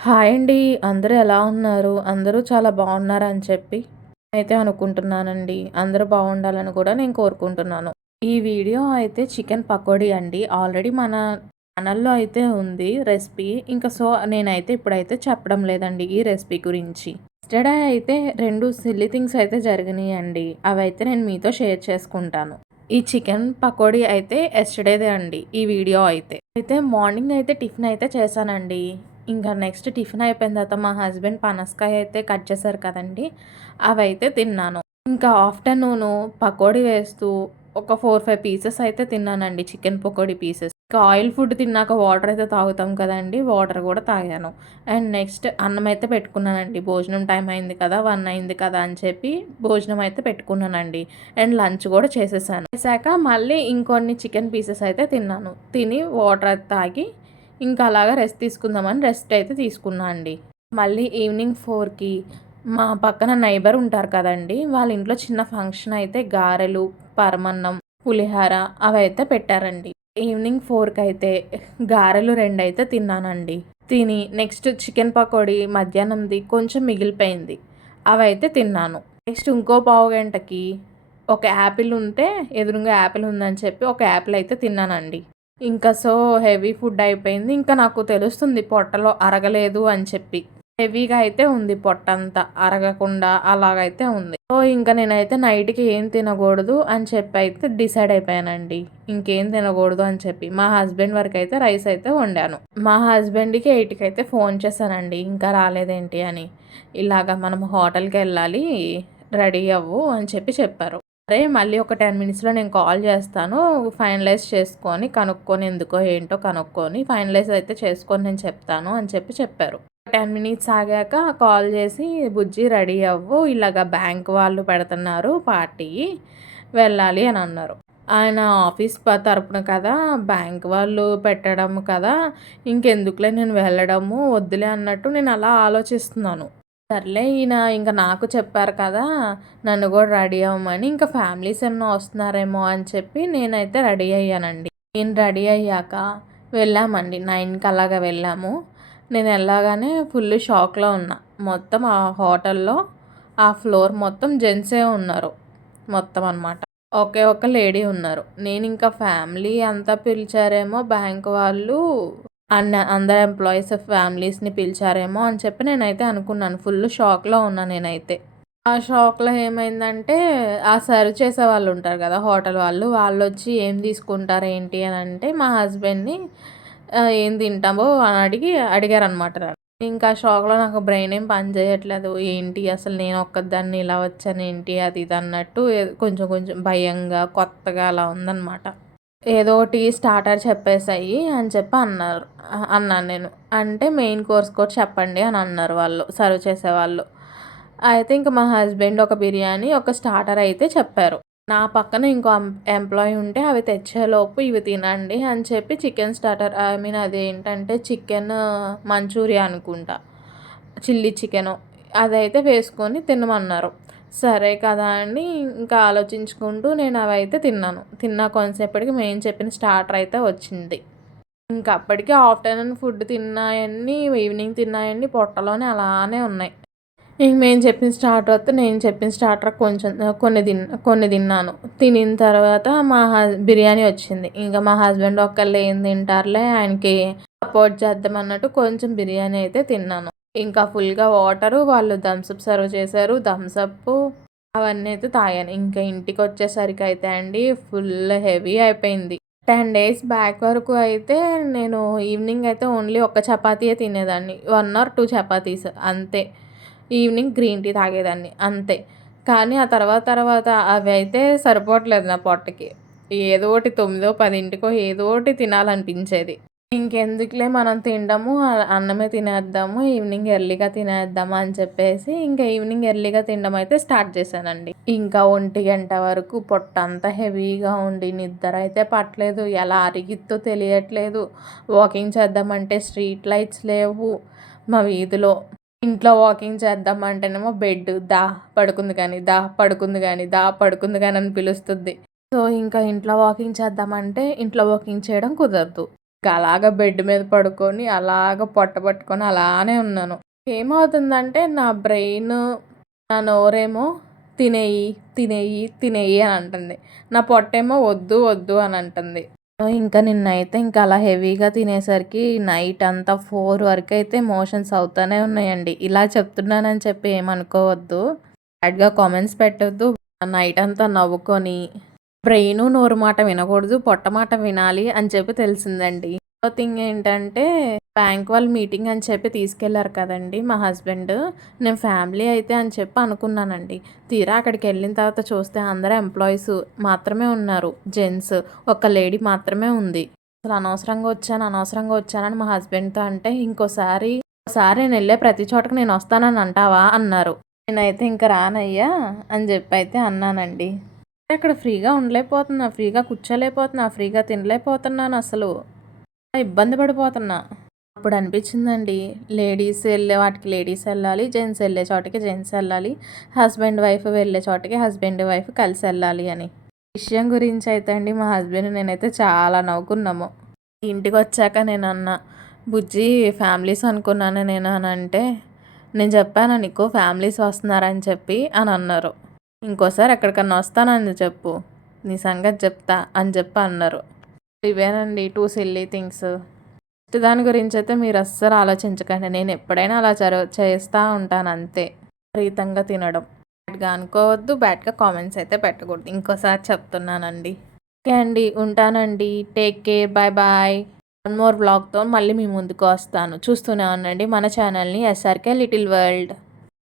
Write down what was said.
Hi అండి. అందరూ ఎలా ఉన్నారు? అందరూ చాలా బాగున్నారని చెప్పి అయితే అనుకుంటున్నానండి. అందరూ బాగుండాలని కూడా నేను కోరుకుంటున్నాను. ఈ వీడియో అయితే చికెన్ పకోడీ అండి. ఆల్రెడీ మన ఛానల్‌లో అయితే ఉంది రెసిపీ. నేనైతే ఇప్పుడైతే చెప్పడం లేదండి ఈ రెసిపీ గురించి. యెస్టర్‌డే అయితే 2 సిల్లీ థింగ్స్ అయితే జరిగినాయండి. అవైతే నేను మీతో షేర్ చేసుకుంటాను. ఈ చికెన్ పకోడీ అయితే యెస్టర్‌డేదే అండి ఈ వీడియో అయితే. మార్నింగ్ అయితే టిఫిన్ అయితే చేశానండి. ఇంకా నెక్స్ట్ టిఫిన్ అయిపోయిన తర్వాత మా హస్బెండ్ పనసకాయ అయితే కట్ చేశారు కదండీ! అవైతే తిన్నాను. ఇంకా ఆఫ్టర్‌నూను పకోడీ వేస్తూ ఒక 4, 5 పీసెస్ అయితే తిన్నానండి చికెన్ పకోడీ పీసెస్. ఇంకా ఆయిల్ ఫుడ్ తిన్నాక వాటర్ అయితే తాగుతాం కదండీ! వాటర్ కూడా తాగాను. అండ్ నెక్స్ట్ అన్నం అయితే పెట్టుకున్నానండి. భోజనం టైం అయింది కదా! 1 అయింది కదా! అని చెప్పి భోజనం అయితే పెట్టుకున్నానండి. అండ్ లంచ్ కూడా చేసేసాను. చేశాక మళ్ళీ ఇంకొన్ని చికెన్ పీసెస్ అయితే తిన్నాను. తిని వాటర్ అది తాగి ఇంకా అలాగా రెస్ట్ తీసుకుందామని రెస్ట్ అయితే తీసుకున్నా అండి. మళ్ళీ ఈవినింగ్ 4కి మా పక్కన నైబర్ ఉంటారు కదండీ! వాళ్ళ ఇంట్లో చిన్న ఫంక్షన్ అయితే గారెలు, పరమన్నం, పులిహార అవైతే పెట్టారండి. ఈవినింగ్ 4కి అయితే గారెలు 2 అయితే తిన్నానండి. తిని నెక్స్ట్ చికెన్ పకోడీ మధ్యాహ్నంది కొంచెం మిగిలిపోయింది. అవైతే తిన్నాను. నెక్స్ట్ ఇంకో పావుగంటకి ఒక యాపిల్ ఉంటే ఎదురుంగా యాపిల్ ఉందని చెప్పి ఒక యాపిల్ అయితే తిన్నానండి. ఇంకా హెవీ ఫుడ్ అయిపోయింది. ఇంకా నాకు తెలుస్తుంది పొట్టలో అరగలేదు అని చెప్పి. హెవీగా అయితే ఉంది పొట్టంతా. అరగకుండా అలాగైతే ఉంది. ఇంకా నేనైతే నైట్‌కి ఏం తినకూడదు అని చెప్పి అయితే డిసైడ్ అయిపోయానండి. ఇంకేం తినకూడదు అని చెప్పి. మా హస్బెండ్ వరకైతే రైస్ అయితే వండాను. మా హస్బెండ్‌కి 8కి అయితే ఫోన్ చేశానండి. ఇంకా రాలేదేంటి అని. ఇలాగ మనం హోటల్‌కెళ్ళాలి. రెడీ అవ్వు అని చెప్పి చెప్పారు. సరే మళ్ళీ ఒక 10 మినిట్స్‌లో నేను కాల్ చేస్తాను. ఫైనలైజ్ చేసుకొని, కనుక్కొని ఎందుకో ఏంటో కనుక్కొని ఫైనలైజ్ అయితే చేసుకొని నేను చెప్తాను అని చెప్పి చెప్పారు. 10 మినిట్స్ ఆగాక కాల్ చేసి, "బుజ్జి రెడీ అవ్వు. ఇలాగ బ్యాంక్ వాళ్ళు పెడుతున్నారు పార్టీ. వెళ్ళాలి" అని అన్నారు. ఆయన ఆఫీస్ తరపున కదా! బ్యాంక్ వాళ్ళు పెట్టడం కదా! ఇంకెందుకులే నేను వెళ్ళడము వద్దులే అన్నట్టు నేను అలా ఆలోచిస్తున్నాను. సర్లే ఈయన ఇంక నాకు చెప్పారు కదా! నన్ను గూడా రెడీ అవ్వమని. ఇంకా ఫ్యామిలీస్ ఏమన్నా వస్తున్నారేమో అని చెప్పి నేనైతే రెడీ అయ్యానండి. నేను రెడీ అయ్యాక వెళ్ళామండి. 9కి అలాగా వెళ్ళాము. నేను ఎళ్ళగానే ఫుల్ షాక్‌లో ఉన్నా. మొత్తం ఆ హోటల్‌లో ఆ ఫ్లోర్ మొత్తం జెంట్సే ఉన్నారు. మొత్తం అనమాట. ఒకే ఒక్క లేడీ ఉన్నారు. నేనింకా ఫ్యామిలీ అంతా పిలిచారేమో బ్యాంక్ వాళ్ళు అందరు ఎంప్లాయీస్ ఫ్యామిలీస్‌ని పిలిచారేమో అని చెప్పి నేనైతే అనుకున్నాను. ఫుల్ షాక్‌లో ఉన్నా నేనైతే. ఆ షాక్‌లో ఏమైందంటే, ఆ సర్వ్ చేసేవాళ్ళు ఉంటారు కదా! హోటల్ వాళ్ళు. వాళ్ళొచ్చి ఏం తీసుకుంటారు ఏంటి అని అంటే, మా హస్బెండ్‌ని ఏం తింటావో అని అడిగారనమాట నన్ను. ఇంకా షాక్‌లో నాకు బ్రెయిన్ ఏం పని చేయట్లేదు. ఏంటి అసలు నేను ఒక్కదాన్ని ఇలా వచ్చానేంటి అది ఇది అన్నట్టు కొంచెం కొంచెం భయంగా, కొత్తగా అలా ఉందనమాట. ఏదో ఒకటి స్టార్టర్ చెప్పేసేయి అని చెప్పి అన్నారు. అన్నాను నేను. అంటే మెయిన్ కోర్స్ కూడా చెప్పండి అని అన్నారు వాళ్ళు సర్వ్ చేసేవాళ్ళు. అయితే ఇంక మా హస్బెండ్ ఒక బిర్యానీ, ఒక స్టార్టర్ అయితే చెప్పారు. నా పక్కన ఇంకో ఎంప్లాయీ ఉంటే అవి తెచ్చేలోపు ఇవి తినండి అని చెప్పి చికెన్ స్టార్టర్ అదేంటంటే చికెన్ మంచూరియా అనుకుంటా. చిల్లీ చికెను అదైతే వేసుకొని తినమన్నారు. సరే కదా అని ఇంకా ఆలోచించుకుంటూ నేను అవైతే తిన్నాను. తిన్న కొంతసేపటికి మేము చెప్పిన స్టార్టర్ అయితే వచ్చింది. ఇంకా అప్పటికి ఆఫ్టర్‌నూన్ ఫుడ్ తిన్నాయన్నీ, ఈవినింగ్ తిన్నాయన్నీ పొట్టలోనే అలానే ఉన్నాయి. ఇంక మేము చెప్పిన స్టార్టర్ వస్తే నేను చెప్పిన స్టార్టర్ కొంచెం కొన్ని తిన్నాను. తినిన తర్వాత బిర్యానీ వచ్చింది. ఇంకా మా హస్బెండ్ ఒక్కళ్ళే ఏం తింటారులే ఆయనకి సపోర్ట్ చేద్దామన్నట్టు కొంచెం బిర్యానీ అయితే తిన్నాను. ఇంకా ఫుల్‌గా వాటరు వాళ్ళు థమ్సప్ సర్వ్ చేశారు. థమ్సప్పు అవన్నీ అయితే తాగాను. ఇంకా ఇంటికొచ్చేసరికయితే అండి ఫుల్ హెవీ అయిపోయింది. 10 డేస్ బ్యాక్ వరకు అయితే నేను ఈవినింగ్ అయితే ఓన్లీ ఒక్క చపాతీయే తినేదాన్ని. 1 ఆర్ 2 చపాతీస్ అంతే. ఈవినింగ్ గ్రీన్ టీ తాగేదాన్ని అంతే. కానీ ఆ తర్వాత అవైతే సరిపోవట్లేదు నా పొట్టకి. ఏదో ఒకటి 9, 10కో ఏదో ఒకటి తినాలనిపించేది. ఇంకెందుకులే మనం తినడము అన్నమే తినేద్దాము. ఈవినింగ్ ఎర్లీగా తినేద్దాము అని చెప్పేసి ఇంకా ఈవినింగ్ ఎర్లీగా తినడం అయితే స్టార్ట్ చేశానండి. ఇంకా 1 గంట వరకు పొట్టంతా హెవీగా ఉండి నిద్ర అయితే పట్టలేదు. ఎలా అరిగిద్దో తెలియట్లేదు. వాకింగ్ చేద్దామంటే స్ట్రీట్ లైట్స్ లేవు మా వీధిలో. ఇంట్లో వాకింగ్ చేద్దామంటేనేమో బెడ్ పడుకుంది గానీ, పడుకుంది గానీ, పడుకుంది గానీ అని పిలుస్తుంది. ఇంకా ఇంట్లో వాకింగ్ చేద్దామంటే ఇంట్లో వాకింగ్ చేయడం కుదరదు. ఇంకా అలాగ బెడ్ మీద పడుకొని, అలాగ పొట్ట పట్టుకొని అలానే ఉన్నాను. ఏమవుతుందంటే నా బ్రెయిన్, నా నోరేమో తినేయి, తినేయి, తినేయి అని అంటుంది. నా పొట్టేమో వద్దు, వద్దు అని అంటుంది. ఇంకా నిన్నైతే ఇంకా అలా హెవీగా తినేసరికి నైట్ అంతా 4 వరకైతే మోషన్స్ అవుతానే ఉన్నాయండి. ఇలా చెప్తున్నానని చెప్పి ఏమనుకోవద్దు. బ్యాడ్‌గా కామెంట్స్ పెట్టొద్దు. నైట్ అంతా నవ్వుకొని బ్రెయిను, నోరు మాట వినకూడదు. పొట్ట మాట వినాలి అని చెప్పి తెలిసిందండి. ఇంకో థింగ్ ఏంటంటే బ్యాంక్ వాళ్ళు మీటింగ్ అని చెప్పి తీసుకెళ్లారు కదండీ మా హస్బెండ్. నేను ఫ్యామిలీ అయితే అని చెప్పి అనుకున్నానండి. తీరా అక్కడికెళ్ళిన తర్వాత చూస్తే అందరూ ఎంప్లాయీస్ మాత్రమే ఉన్నారు. జెంట్స్. ఒక లేడీ మాత్రమే ఉంది. అసలు అనవసరంగా వచ్చానని మా హస్బెండ్‌తో అంటే, ఇంకోసారి నేనెళ్ళే ప్రతి చోటకి నేనొస్తానని అంటావా అన్నారు. నేనైతే ఇంక రానయ్యా అని చెప్పైతే అన్నానండి. అక్కడ ఫ్రీగా ఉండలేకపోతున్నా, ఫ్రీగా కూర్చోలేకపోతున్నా, ఫ్రీగా తినలేకపోతున్నానసలు. ఇబ్బంది పడిపోతున్నా. అప్పుడు అనిపించిందండి, లేడీస్ ఎళ్ళే వాటికి లేడీస్ ఎళ్ళాలి, జెంట్స్ ఎళ్ళే చోటకి జెంట్స్ ఎళ్ళాలి, హస్బెండ్, వైఫ్ వెళ్ళే చోటకి హస్బెండ్, వైఫ్ కలిసెళ్ళాలి అని. ఈ విషయం గురించి అయితే అండి మా హస్బెండ్ నేనైతే చాలా నవ్వుకున్నాము. ఇంటికొచ్చాక నేనన్నా, "బుజ్జి ఫ్యామిలీస్ అనుకున్నాను నేను" అనంటే, "నేను చెప్పానా నీకు ఫ్యామిలీస్ వస్తున్నారని చెప్పి" అని అన్నారు. "ఇంకోసారి ఎక్కడికన్నా వస్తానని చెప్పు, నీ సంగతి చెప్తా" అని చెప్పి అన్నారు. ఇవేనండి 2 సిల్లీ థింగ్స్. దాని గురించయితే మీరస్సలు ఆలోచించకండి. నేనెప్పుడైనా అలా చేస్తా ఉంటానంతే. విపరీతంగా తినడం. బ్యాడ్‌గా అనుకోవద్దు. బ్యాడ్‌గా కామెంట్స్ అయితే పెట్టకూడదు. ఇంకోసారి చెప్తున్నానండి. ఓకే అండి. ఉంటానండి. Take care. Bye bye. One more వ్లాగ్‌తో మళ్ళీ మీ ముందుకు వస్తాను. చూస్తూనే ఉండండి మన ఛానల్‌ని ఎస్ఆర్‌కే లిటిల్ వరల్డ్.